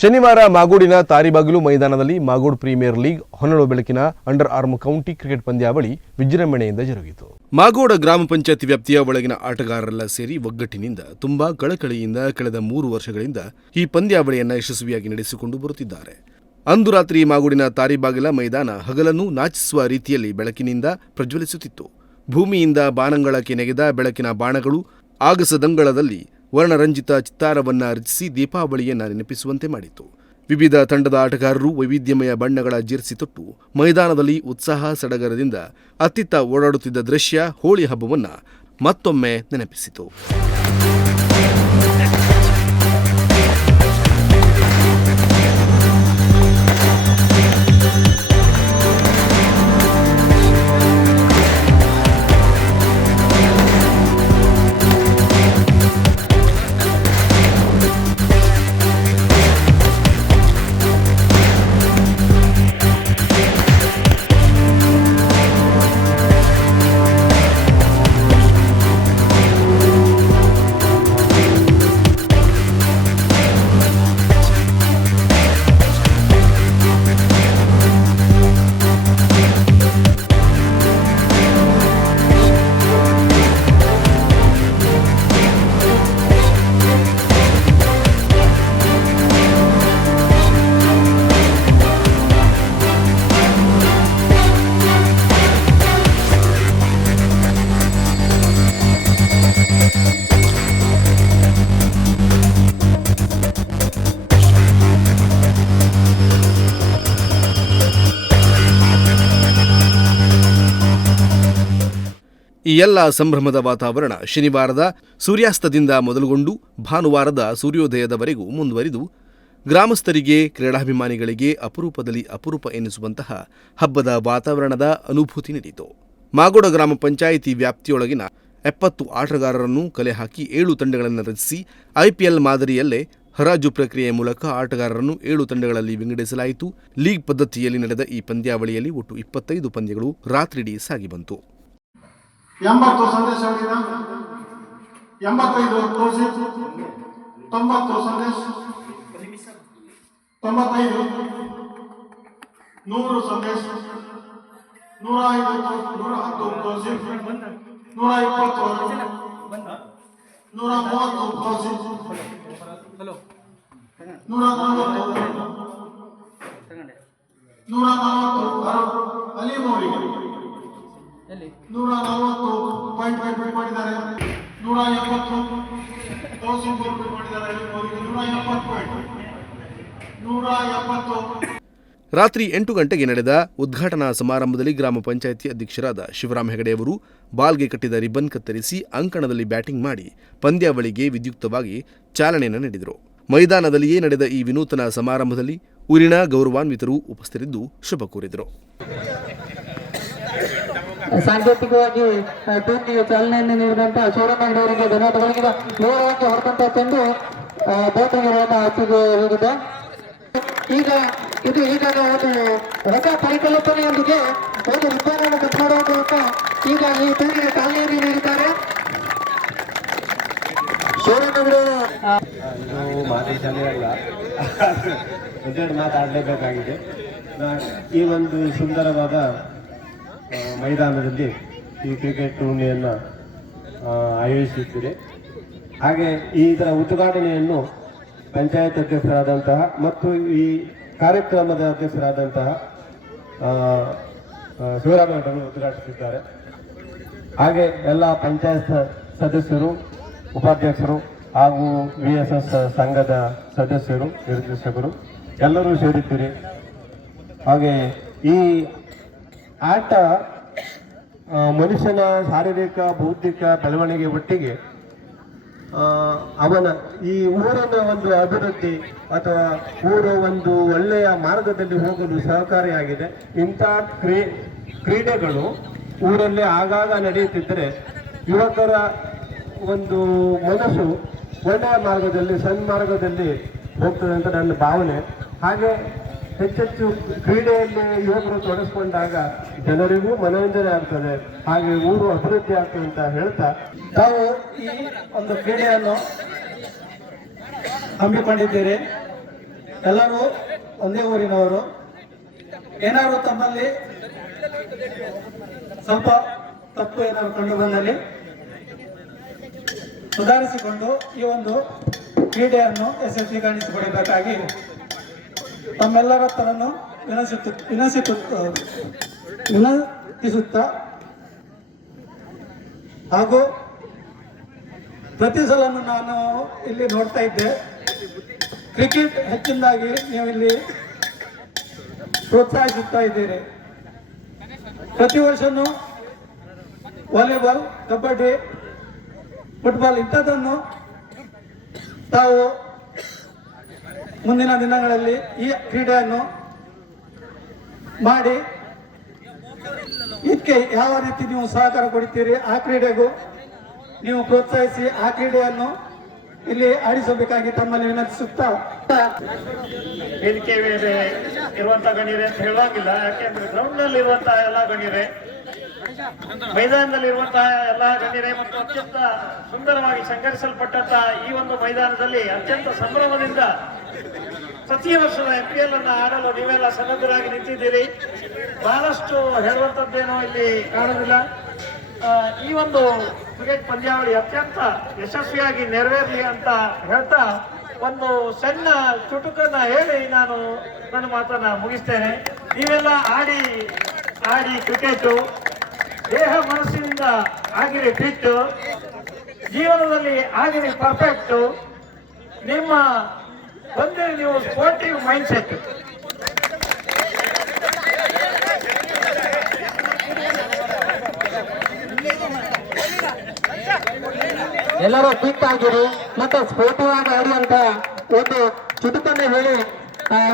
ಶನಿವಾರ ಮಾಗೋಡಿನ ತಾರಿಬಾಗಿಲು ಮೈದಾನದಲ್ಲಿ Magod premier league ಹೊನ್ನಳು ಬೆಳಕಿನ ಅಂಡರ್ ಆರ್ಮ್ ಕೌಂಟಿ ಕ್ರಿಕೆಟ್ ಪಂದ್ಯಾವಳಿ ವಿಜೃಂಭಣೆಯಿಂದ ಜರುಗಿತು. ಮಾಗೋಡ ಗ್ರಾಮ ಪಂಚಾಯತ್ ವ್ಯಾಪ್ತಿಯ ಒಳಗಿನ ಆಟಗಾರರೆಲ್ಲ ಸೇರಿ ಒಗ್ಗಟ್ಟಿನಿಂದ ತುಂಬಾ ಕಳಕಳಿಯಿಂದ ಕಳೆದ ಮೂರು ವರ್ಷಗಳಿಂದ ಈ ಪಂದ್ಯಾವಳಿಯನ್ನು ಯಶಸ್ವಿಯಾಗಿ ನಡೆಸಿಕೊಂಡು ಬರುತ್ತಿದ್ದಾರೆ. ಅಂದು ರಾತ್ರಿ ಮಾಗೋಡಿನ ತಾರಿಬಾಗಿಲ ಮೈದಾನ ಹಗಲನ್ನು ನಾಚಿಸುವ ರೀತಿಯಲ್ಲಿ ಬೆಳಕಿನಿಂದ ಪ್ರಜ್ವಲಿಸುತ್ತಿತ್ತು. ಭೂಮಿಯಿಂದ ಬಾಣಂಗಳಕ್ಕೆ ನೆಗೆದ ಬೆಳಕಿನ ಬಾಣಗಳು ಆಗಸದಂಗಳದಲ್ಲಿ ವರ್ಣರಂಜಿತ ಚಿತ್ತಾರವನ್ನ ರಚಿಸಿ ದೀಪಾವಳಿಯನ್ನ ನೆನಪಿಸುವಂತೆ ಮಾಡಿತು. ವಿವಿಧ ತಂಡದ ಆಟಗಾರರು ವೈವಿಧ್ಯಮಯ ಬಣ್ಣಗಳ ಜೆರ್ಸಿ ತೊಟ್ಟು ಮೈದಾನದಲ್ಲಿ ಉತ್ಸಾಹ ಸಡಗರದಿಂದ ಅತ್ತಿತ್ತ ಓಡಾಡುತ್ತಿದ್ದ ದೃಶ್ಯ ಹೋಳಿ ಹಬ್ಬವನ್ನ ಮತ್ತೊಮ್ಮೆ ನೆನಪಿಸಿತು. ಈ ಎಲ್ಲ ಸಂಭ್ರಮದ ವಾತಾವರಣ ಶನಿವಾರದ ಸೂರ್ಯಾಸ್ತದಿಂದ ಮೊದಲುಗೊಂಡು ಭಾನುವಾರದ ಸೂರ್ಯೋದಯದವರೆಗೂ ಮುಂದುವರಿದು, ಗ್ರಾಮಸ್ಥರಿಗೆ, ಕ್ರೀಡಾಭಿಮಾನಿಗಳಿಗೆ ಅಪರೂಪದಲ್ಲಿ ಅಪರೂಪ ಎನ್ನಿಸುವಂತಹ ಹಬ್ಬದ ವಾತಾವರಣದ ಅನುಭೂತಿ ನೀಡಿತು. ಮಾಗೋಡ ಗ್ರಾಮ ಪಂಚಾಯಿತಿ ವ್ಯಾಪ್ತಿಯೊಳಗಿನ ಎಪ್ಪತ್ತು ಆಟಗಾರರನ್ನು ಕಲೆ ಹಾಕಿ ಏಳು ತಂಡಗಳನ್ನು ರಚಿಸಿ ಐಪಿಎಲ್ ಮಾದರಿಯಲ್ಲೇ ಹರಾಜು ಪ್ರಕ್ರಿಯೆಯ ಮೂಲಕ ಆಟಗಾರರನ್ನು ಏಳು ತಂಡಗಳಲ್ಲಿ ವಿಂಗಡಿಸಲಾಯಿತು. ಲೀಗ್ ಪದ್ಧತಿಯಲ್ಲಿ ನಡೆದ ಈ ಪಂದ್ಯಾವಳಿಯಲ್ಲಿ ಒಟ್ಟು ಇಪ್ಪತ್ತೈದು ಪಂದ್ಯಗಳು ರಾತ್ರಿಡೀ ಸಾಗಿಬಂತು ಎಂಬತ್ತು ಸಂದೇಶ ಹೊಡಿದ ಎಂಬತ್ತೈದು ತೋರಿಸಿ. ತೊಂಬತ್ತು ಸಂದೇಶ. ತೊಂಬತ್ತೈದು. ನೂರು ಸಂದೇಶ. ನೂರ ಐವತ್ತು ನೂರ ಹತ್ತು ತೋರಿಸಿ. ನೂರ ಇಪ್ಪತ್ತು ನೂರ ಮೂವತ್ತು ತೋರಿಸಿ. ನೂರ ನಲವತ್ತು ನೂರ ನಲವತ್ತು ಅಲಿ ಅವರಿಗೆ ನೂರ ನಲವತ್ತು ಪಾಯಿಂಟ್ ಫೈವ್ ಫೈವ್ ಮಾಡಿದ್ದಾರೆ. ನೂರ ಎಪ್ಪತ್ತು ತೌಸಂಡ್ ಫೋರ್ ಮಾಡಿದ್ದಾರೆ. ಅವರಿಗೆ ನೂರ ಎಪ್ಪತ್ತು ಪಾಯಿಂಟ್ ನೂರ ಎಪ್ಪತ್ತು ರಾತ್ರಿ ಎಂಟು ಗಂಟೆಗೆ ನಡೆದ ಉದ್ಘಾಟನಾ ಸಮಾರಂಭದಲ್ಲಿ ಗ್ರಾಮ ಪಂಚಾಯಿತಿ ಅಧ್ಯಕ್ಷರಾದ ಶಿವರಾಮ್ ಹೆಗಡೆಯವರು ಬಾಲ್ಗೆ ಕಟ್ಟಿದ ರಿಬ್ಬನ್ ಕತ್ತರಿಸಿ ಅಂಕಣದಲ್ಲಿ ಬ್ಯಾಟಿಂಗ್ ಮಾಡಿ ಪಂದ್ಯಾವಳಿಗೆ ವಿದ್ಯುಕ್ತವಾಗಿ ಚಾಲನೆಯನ್ನು ನೀಡಿದರು. ಮೈದಾನದಲ್ಲಿಯೇ ನಡೆದ ಈ ವಿನೂತನ ಸಮಾರಂಭದಲ್ಲಿ ಊರಿನ ಗೌರವಾನ್ವಿತರು ಉಪಸ್ಥಿತರಿದ್ದು ಶುಭ ಕೋರಿದರು. ಸಾಂಕೇತಿಕವಾಗಿ ಟೂರ್ನಿಗೆ ಚಾಲನೆಯನ್ನು ನೀಡಿದಂತಹ ಶಿವರಾಮಯ್ಯ ಅವರಿಗೆ ಧನ್ಯವಾದಗಳಿಗೆ ನೇರವಾಗಿ ಹೊರಟಂತ ಚೆಂಡು ಆ, ಹಾಕಿದೆ ಹತ್ತಿಗೆ ಹೋಗಿದೆ. ಈಗ ಇದು ಈಗ ಒಂದು ಹೊಸ ಪರಿಕಲ್ಪನೆಯೊಂದಿಗೆ ಒಂದು ರಿಬ್ಬನನ್ನು ಕಟ್ ಮಾಡುವ ಮೂಲಕ ಈಗ ಈ ಟೂರ್ನಿಗೆ ಚಾಲನೆಯನ್ನು ನೀಡಿದ್ದಾರೆ. ಮಾತಾಡಲೇಬೇಕಾಗಿದೆ ಈ ಒಂದು ಸುಂದರವಾದ ಮೈದಾನದಲ್ಲಿ ಈ ಕ್ರಿಕೆಟ್ ಟೂರ್ನಿಯನ್ನು ಆಯೋಜಿಸುತ್ತಿದೆ. ಹಾಗೆ ಇದರ ಉದ್ಘಾಟನೆಯನ್ನು ಪಂಚಾಯತ್ ಅಧ್ಯಕ್ಷರಾದಂತಹ ಮತ್ತು ಈ ಕಾರ್ಯಕ್ರಮದ ಅಧ್ಯಕ್ಷರಾದಂತಹ ಶಿವರಾಮರು ಉದ್ಘಾಟಿಸಿದ್ದಾರೆ. ಹಾಗೆ ಎಲ್ಲ ಪಂಚಾಯತ್ ಸದಸ್ಯರು, ಉಪಾಧ್ಯಕ್ಷರು ಹಾಗೂ ವಿ ಎಸ್ ಎಸ್ ಸಂಘದ ಸದಸ್ಯರು, ನಿರ್ದೇಶಕರು ಎಲ್ಲರೂ ಸೇರಿದ್ದೀರಿ. ಹಾಗೆ ಈ ಆಟ ಮನುಷ್ಯನ ಶಾರೀರಿಕ, ಬೌದ್ಧಿಕ ಬೆಳವಣಿಗೆ ಒಟ್ಟಿಗೆ ಅವನ ಈ ಊರಿನ ಒಂದು ಅಭಿವೃದ್ಧಿ ಅಥವಾ ಊರು ಒಂದು ಒಳ್ಳೆಯ ಮಾರ್ಗದಲ್ಲಿ ಹೋಗಲು ಸಹಕಾರಿಯಾಗಿದೆ. ಇಂಥ ಕ್ರೀ, ಕ್ರೀಡೆಗಳು ಊರಲ್ಲಿ ಆಗಾಗ ನಡೆಯುತ್ತಿದ್ದರೆ ಯುವಕರ ಒಂದು ಮನಸ್ಸು ಒಳ್ಳೆಯ ಮಾರ್ಗದಲ್ಲಿ, ಸನ್ಮಾರ್ಗದಲ್ಲಿ ಹೋಗ್ತದೆ ಅಂತ ನನ್ನ ಭಾವನೆ. ಹಾಗೆ ಹೆಚ್ಚೆಚ್ಚು ಕ್ರೀಡೆಯಲ್ಲಿ ಯುವಕರು ತೊಡಸ್ಕೊಂಡಾಗ ಜನರಿಗೂ ಮನೋರಂಜನೆ ಆಗ್ತದೆ. ಹಾಗೆ ಊರು ಅಭಿವೃದ್ಧಿ ಆಗ್ತದೆ ಅಂತ ಹೇಳ್ತಾ. ನಾವು ಈ ಒಂದು ಕ್ರೀಡೆಯನ್ನು ಹಮ್ಮಿಕೊಂಡಿದ್ದೇವೆ. ಎಲ್ಲರೂ ಒಂದೇ ಊರಿನವರು. ಏನಾದ್ರು ತಮ್ಮಲ್ಲಿ ಸ್ವಲ್ಪ ತಪ್ಪು ಏನಾದ್ರು ಕಂಡು ಬಂದಲ್ಲಿ ಸುಧಾರಿಸಿಕೊಂಡು ಈ ಒಂದು ಕ್ರೀಡೆಯನ್ನು ಯಶಸ್ವಿಗೊಳಿಸಿಕೊಡಬೇಕಾಗಿ ತಮ್ಮೆಲ್ಲರ ಹತ್ರನು ವಿನಸಿತ್ತು ವಿನಸಿತ್ತು ವಿನಂತಿಸುತ್ತಾ ಹಾಗೂ ಪ್ರತಿ ಸಲನು ನಾನು ಇಲ್ಲಿ ನೋಡ್ತಾ ಇದ್ದೆ. ಕ್ರಿಕೆಟ್ ಹೆಚ್ಚಿನದಾಗಿ ನೀವು ಇಲ್ಲಿ ಪ್ರೋತ್ಸಾಹಿಸುತ್ತಾ ಇದ್ದೀರಿ. ಪ್ರತಿ ವರ್ಷವೂ ವಾಲಿಬಾಲ್, ಕಬಡ್ಡಿ, ಫುಟ್ಬಾಲ್ ಇಂಥದ್ದನ್ನು ತಾವು ಮುಂದಿನ ದಿನಗಳಲ್ಲಿ ಈ ಕ್ರೀಡೆಯನ್ನು ಮಾಡಿ. ಇದಕ್ಕೆ ಯಾವ ರೀತಿ ನೀವು ಸಹಕಾರ ಕೊಡ್ತೀರಿ ಆ ಕ್ರೀಡೆಗೂ ನೀವು ಪ್ರೋತ್ಸಾಹಿಸಿ ಆ ಕ್ರೀಡೆಯನ್ನು ಇಲ್ಲಿ ಆಡಿಸಬೇಕಾಗಿ ತಮ್ಮಲ್ಲಿ ವಿನಂತಿಸುತ್ತಾ. ವೇದಿಕೆ ಮೇಲೆ ಇರುವಂತ ಗಣ್ಯರೇ ಅಂತ ಹೇಳುವಂಗಿಲ್ಲ. ಯಾಕೆಂದ್ರೆ ಗ್ರೌಂಡ್ನಲ್ಲಿ ಇರುವಂತಹ ಎಲ್ಲಾ ಗಣ್ಯರೇ ಮೈದಾನದಲ್ಲಿ ಇರುವಂತಹ ಎಲ್ಲಾ ಗಣ್ಯರೇ ಮತ್ತು ಅತ್ಯಂತ ಸುಂದರವಾಗಿ ಸಂಘಟಿಸಲ್ಪಟ್ಟಂತಹ ಈ ಒಂದು ಮೈದಾನದಲ್ಲಿ ಅತ್ಯಂತ ಸಂಭ್ರಮದಿಂದ ಪ್ರತಿ ವರ್ಷದ ಐ ಪಿ ಎಲ್ ಅನ್ನ ಆಡಲು ನೀವೆಲ್ಲ ಸನ್ನದ್ಧರಾಗಿ ನಿಂತಿದ್ದೀರಿ. ಬಹಳಷ್ಟು ಹೇಳುವಂತದ್ದೇನೋ ಇಲ್ಲಿ ಕಾಣುವುದಿಲ್ಲ. ಈ ಒಂದು ಕ್ರಿಕೆಟ್ ಪಂದ್ಯಾವಳಿ ಅತ್ಯಂತ ಯಶಸ್ವಿಯಾಗಿ ನೆರವೇರಲಿ ಅಂತ ಹೇಳ್ತಾ ಒಂದು ಸಣ್ಣ ಚುಟುಕನ್ನ ಹೇಳಿ ನಾನು ನನ್ನ ಮಾತನ್ನ ಮುಗಿಸ್ತೇನೆ. ನೀವೆಲ್ಲ ಆಡಿ ಆಡಿ ಕ್ರಿಕೆಟ್, ದೇಹ ಮನಸ್ಸಿನಿಂದ ಆಗಿರಿ ಫಿಟ್ ಜೀವನದಲ್ಲಿ ಆಗಿರಿ ಪರ್ಫೆಕ್ಟ್ ನಿಮ್ಮ ಬಂದಿರಿ ನೀವು ಸ್ಪೋರ್ಟಿವ್ ಮೈಂಡ್ ಸೆಟ್ ಎಲ್ಲರೂ ಫಿಟ್ ಆಗಿರಿ. ಮತ್ತೆ ಸ್ಪೋರ್ಟಿವ್ ಆಗಿ ಆಡಿ ಅಂತ ಒಂದು ಚುಟುಕನ್ನು ಹೇಳಿ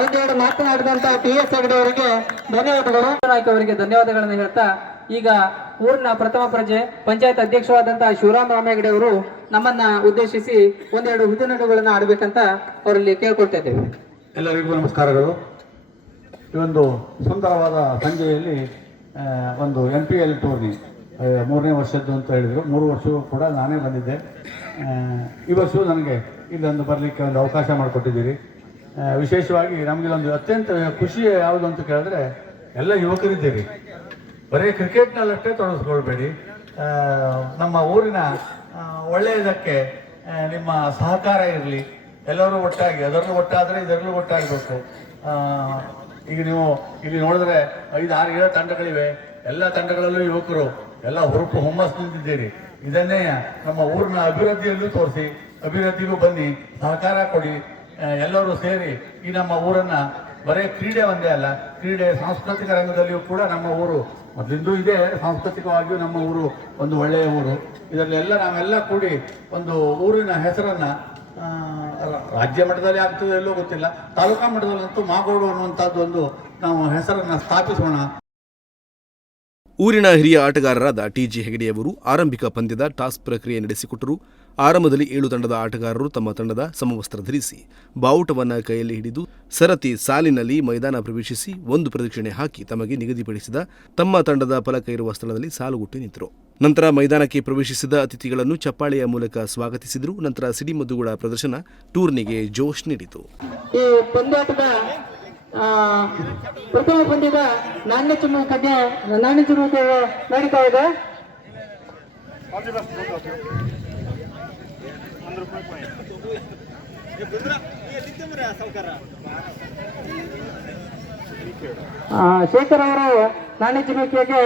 ಒಂದೆರಡು ಮಾತನಾಡಿದಂತ ಟಿ ಎಸ್ ಹೆಗಡೆ ಅವರಿಗೆ ಧನ್ಯವಾದಗಳು. ನಾಯ್ಕ ಅವರಿಗೆ ಧನ್ಯವಾದಗಳನ್ನು ಹೇಳ್ತಾ ಈಗ ಊರಿನ ಪ್ರಥಮ ಪ್ರಜೆ, ಪಂಚಾಯತ್ ಅಧ್ಯಕ್ಷರಾದಂತಹ ಶಿವರಾಮ ರಾಮೇಗಡೆ ಅವರು ನಮ್ಮನ್ನ ಉದ್ದೇಶಿಸಿ ಒಂದೆರಡು ಹುದುನಡುಗಳನ್ನು ಆಡಬೇಕಂತ ಅವರಲ್ಲಿ ಕೇಳ್ಕೊಳ್ತಾ ಇದ್ದೇವೆ. ಎಲ್ಲರಿಗೂ ನಮಸ್ಕಾರಗಳು. ಈ ಒಂದು ಸುಂದರವಾದ ಸಂಜೆಯಲ್ಲಿ ಒಂದು ಎನ್ ಪಿ ಎಲ್ ಟೂರ್ನಿ ಮೂರನೇ ವರ್ಷದ್ದು ಅಂತ ಹೇಳಿದರು. ಮೂರು ವರ್ಷವೂ ಕೂಡ ನಾನೇ ಬಂದಿದ್ದೆ. ಈ ವರ್ಷವೂ ನನಗೆ ಇಲ್ಲೊಂದು ಬರಲಿಕ್ಕೆ ಒಂದು ಅವಕಾಶ ಮಾಡಿಕೊಟ್ಟಿದ್ದೀರಿ. ವಿಶೇಷವಾಗಿ ನಮಗಿಲ್ಲೊಂದು ಅತ್ಯಂತ ಖುಷಿ ಯಾವುದು ಅಂತ ಕೇಳಿದ್ರೆ, ಎಲ್ಲ ಯುವಕರಿದ್ದೀರಿ. ಬರೀ ಕ್ರಿಕೆಟ್ನಲ್ಲಷ್ಟೇ ತೊಡಗಿಸ್ಕೊಳ್ಬೇಡಿ ನಮ್ಮ ಊರಿನ ಒಳ್ಳೆಯದಕ್ಕೆ ನಿಮ್ಮ ಸಹಕಾರ ಇರಲಿ. ಎಲ್ಲರೂ ಒಟ್ಟಾಗಿ, ಅದರಲ್ಲೂ ಒಟ್ಟಾದರೆ ಇದರಲ್ಲೂ ಒಟ್ಟಾಗಬೇಕು. ಈಗ ನೀವು, ಇಲ್ಲಿ ನೋಡಿದ್ರೆ ಐದು ಆರು ಏಳು ತಂಡಗಳಿವೆ. ಎಲ್ಲ ತಂಡಗಳಲ್ಲೂ ಯುವಕರು, ಎಲ್ಲ ಹುರುಪು ಹುಮ್ಮಸ್ ನಿಂತಿದ್ದೀರಿ. ಇದನ್ನೇ ನಮ್ಮ ಊರಿನ ಅಭಿವೃದ್ಧಿಯಲ್ಲೂ ತೋರಿಸಿ, ಅಭಿವೃದ್ಧಿಗೂ ಬನ್ನಿ, ಸಹಕಾರ ಕೊಡಿ. ಎಲ್ಲರೂ ಸೇರಿ ಈ ನಮ್ಮ ಊರನ್ನ ಬರೀ ಕ್ರೀಡೆ ಒಂದೇ ಅಲ್ಲ, ಕ್ರೀಡೆ ಸಾಂಸ್ಕೃತಿಕ ರಂಗದಲ್ಲಿಯೂ ಕೂಡ ನಮ್ಮ ಊರು ಮೊದಲಿಂದೂ ಇದೆ, ಸಾಂಸ್ಕೃತಿಕವಾಗಿಯೂ ನಮ್ಮ ಊರು ಒಂದು ಒಳ್ಳೆಯ ಊರು. ಇದರಲ್ಲಿ ಎಲ್ಲ ನಾವೆಲ್ಲ ಕೂಡಿ ಒಂದು ಊರಿನ ಹೆಸರನ್ನು ರಾಜ್ಯ ಮಟ್ಟದಲ್ಲಿ ಆಗ್ತದೆ ಎಲ್ಲೋ ಗೊತ್ತಿಲ್ಲ, ತಾಲೂಕಾ ಮಟ್ಟದಲ್ಲಂತೂ ಮಾಗೋಡು ಅನ್ನುವಂಥದ್ದು ಒಂದು ನಾವು ಹೆಸರನ್ನು ಸ್ಥಾಪಿಸೋಣ. ಊರಿನ ಹಿರಿಯ ಆಟಗಾರರಾದ ಟಿಜಿ ಹೆಗಡೆಯವರು ಆರಂಭಿಕ ಪಂದ್ಯದ ಟಾಸ್ ಪ್ರಕ್ರಿಯೆ ನಡೆಸಿಕೊಟ್ಟರು. ಆರಂಭದಲ್ಲಿ ಏಳು ತಂಡದ ಆಟಗಾರರು ತಮ್ಮ ತಂಡದ ಸಮವಸ್ತ್ರ ಧರಿಸಿ ಬಾವುಟವನ್ನು ಕೈಯಲ್ಲಿ ಹಿಡಿದು ಸರತಿ ಸಾಲಿನಲ್ಲಿ ಮೈದಾನ ಪ್ರವೇಶಿಸಿ ಒಂದು ಪ್ರದಕ್ಷಿಣೆ ಹಾಕಿ ತಮಗೆ ನಿಗದಿಪಡಿಸಿದ ತಮ್ಮ ತಂಡದ ಫಲಕ ಇರುವ ಸ್ಥಳದಲ್ಲಿ ಸಾಲುಗುಟ್ಟಿ ನಿಂತರು. ನಂತರ ಮೈದಾನಕ್ಕೆ ಪ್ರವೇಶಿಸಿದ ಅತಿಥಿಗಳನ್ನು ಚಪ್ಪಾಳೆಯ ಮೂಲಕ ಸ್ವಾಗತಿಸಿದರು. ನಂತರ ಸಿಡಿಮದ್ದುಗಳ ಪ್ರದರ್ಶನ ಟೂರ್ನಿಗೆ ಜೋಶ್ ನೀಡಿತು. ಪ್ರಥಮ ಪಂದ್ಯದ ನಾಣ್ಯ ಚುಮ್ಮುವಿಕೆ ನಾಣ್ಯ ಚುಮ್ಮುವಿಕೆ ನಡೀತಾ ಇದೆ ಶೇಖರ್ ಅವರು ನಾಣ್ಯ ಚುಮ್ಮುವಿಕೆಗೆ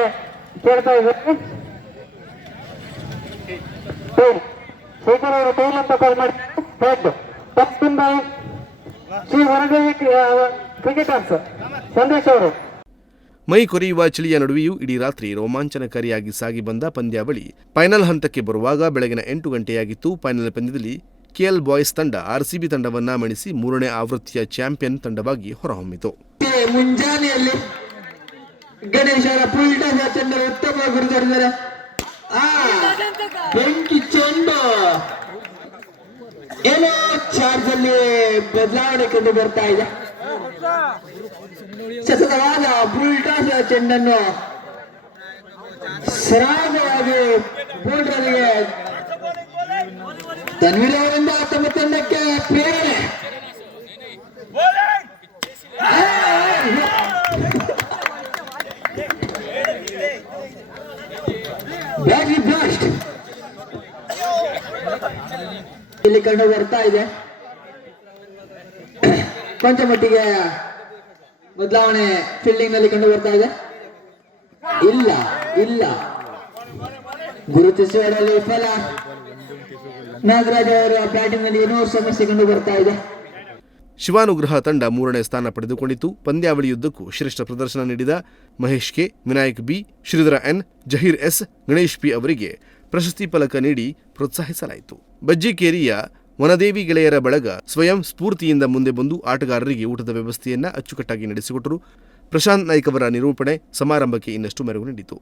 ಕೇಳ್ತಾ ಇದ್ದಾರೆ. ಶೇಖರ್ ಅವರು ಟೈಲ್ ಅಂತ ಕಾಲ್ ಮಾಡಿ ಶ್ರೀ ಹೊರಗೆ ಕ್ರಿಕೆಟರ್ಸ್ ಸಂದೇಶ್ ಅವರು. ಮೈ ಕೊರೆಯುವ ಚಳಿಯ ನಡುವೆಯೂ ಇಡೀ ರಾತ್ರಿ ರೋಮಾಂಚನಕಾರಿಯಾಗಿ ಸಾಗಿ ಬಂದ ಪಂದ್ಯಾವಳಿ. ಫೈನಲ್ ಹಂತಕ್ಕೆ ಬರುವಾಗ ಬೆಳಗಿನ ಎಂಟು ಗಂಟೆಯಾಗಿತ್ತು. ಫೈನಲ್ ಪಂದ್ಯದಲ್ಲಿ ಕೆಎಲ್ ಬಾಯ್ಸ್ ತಂಡ ಆರ್ಸಿಬಿ ತಂಡವನ್ನ ಮಣಿಸಿ ಮೂರನೇ ಆವೃತ್ತಿಯ ಚಾಂಪಿಯನ್ ತಂಡವಾಗಿ ಹೊರಹೊಮ್ಮಿತು. ಮುಂಜಾನೆಯಲ್ಲಿ ಗಣೇಶರ ಬೆಂಕಿ ಚೆಂಡು. ಏನೋ ಚಾರ್ಜ್ ಅಲ್ಲಿ ಬದಲಾವಣೆ ಕಂಡು ಬರ್ತಾ ಇದೆ. ಶತಕವಾದ ಬುಲ್ಟಾಸ್ ಚೆಂಡನ್ನು ಸರಾಗವಾಗಿ ಬೌಂಡ್ರಿಗೆ ತನ್ವೀರ್ ಅವರಿಂದ ತಮ್ಮ ತಂಡಕ್ಕೆ ಪ್ರೇರಣೆ ಬ್ಯಾಟ್ರಿ ಬ್ಲಾಸ್ಟ್ ಇಲ್ಲಿ ಕಂಡು ಬರ್ತಾ ಇದೆ ಕೊಂಚ ಮಟ್ಟಿಗೆ ಬದಲಾವಣೆ ಫೀಲ್ಡಿಂಗ್ನಲ್ಲಿ ಕಂಡು ಬರ್ತಾ ಇದೆ? ಇಲ್ಲ ಇಲ್ಲ. ಗುರುತಿಸುವಲ್ಲಿ ವಿಫಲ. ನಾಗರಾಜ್ ಅವರ ಬ್ಯಾಟಿಂಗ್ನಲ್ಲಿ ಏನೋ ಸಮಸ್ಯೆ ಕಂಡು ಬರ್ತಾ ಇದೆ. ಶಿವಾನುಗ್ರಹ ತಂಡ ಮೂರನೇ ಸ್ಥಾನ ಪಡೆದುಕೊಂಡಿತು. ಪಂದ್ಯಾವಳಿಯುದ್ದಕ್ಕೂ ಶ್ರೇಷ್ಠ ಪ್ರದರ್ಶನ ನೀಡಿದ Mahesh K, Vinayak B, Shridhar N, Zaheer S, Ganesh P ಅವರಿಗೆ ಪ್ರಶಸ್ತಿ ಫಲಕ ನೀಡಿ ಪ್ರೋತ್ಸಾಹಿಸಲಾಯಿತು. ಬಜ್ಜಿಕೇರಿಯ ವನದೇವಿ ಗೆಳೆಯರ ಬಳಗ ಸ್ವಯಂ ಸ್ಫೂರ್ತಿಯಿಂದ ಮುಂದೆ ಬಂದು ಆಟಗಾರರಿಗೆ ಊಟದ ವ್ಯವಸ್ಥೆಯನ್ನ ಅಚ್ಚುಕಟ್ಟಾಗಿ ನಡೆಸಿಕೊಟ್ಟರು. ಪ್ರಶಾಂತ್ ನಾಯ್ಕ್ ಅವರ ನಿರೂಪಣೆ ಸಮಾರಂಭಕ್ಕೆ ಇನ್ನಷ್ಟು ಮೆರುಗು ನೀಡಿತು.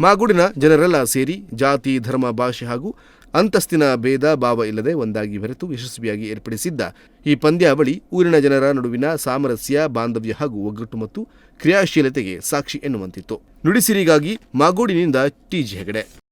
ಮಾಗುಡಿನ ಜನರೆಲ್ಲ ಸೇರಿ ಜಾತಿ, ಧರ್ಮ, ಭಾಷೆ ಹಾಗೂ ಅಂತಸ್ತಿನ ಭೇದ ಭಾವ ಇಲ್ಲದೆ ಒಂದಾಗಿ ಬೆರೆತು ಯಶಸ್ವಿಯಾಗಿ ಏರ್ಪಡಿಸಿದ್ದ ಈ ಪಂದ್ಯಾವಳಿ ಊರಿನ ಜನರ ನಡುವಿನ ಸಾಮರಸ್ಯ, ಬಾಂಧವ್ಯ ಹಾಗೂ ಒಗ್ಗಟ್ಟು ಮತ್ತು ಕ್ರಿಯಾಶೀಲತೆಗೆ ಸಾಕ್ಷಿ ಎನ್ನುವಂತಿತ್ತು. ನುಡಿಸಿರಿಗಾಗಿ ಮಾಗೋಡಿನಿಂದ ಟಿಜಿ ಹೆಗಡೆ.